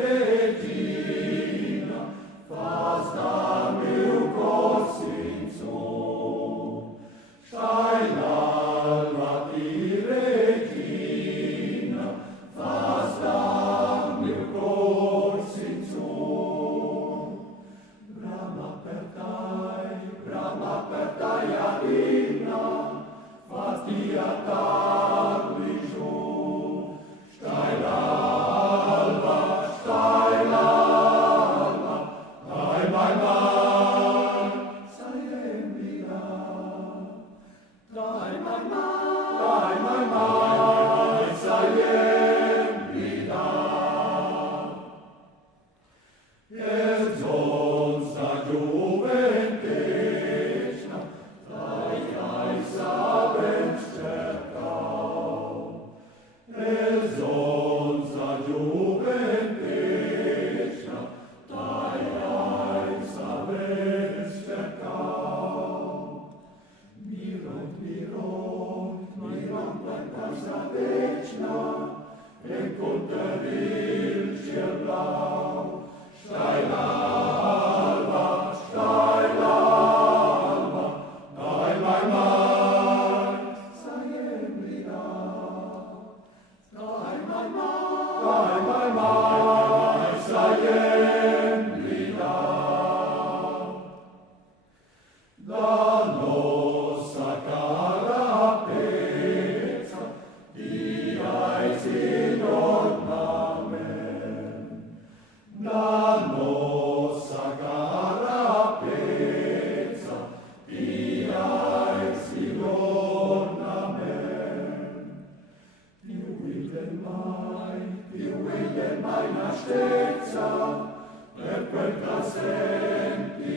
Regina, fasta meu cor sfințit. Stai l'alba ti Regina, fasta meu cor sfințit. Brama per tai adina, fatia tardi giù. Stai l'alba, dai mai, sai emblida. Dai mai, sai emblida. El zonza giuventesca, dai sabens cercau. El zonza giuventesca, dai sabens cercau. Miront quanta vecina, en contadil ciel blau. Stai l'alba, dai mai, sai emblida. Dai mai, sai emblida. Da nostra carapezza, diais in ornament. Da nostra carapezza, diais in ornament. Più del mai nascezza, per quel che senti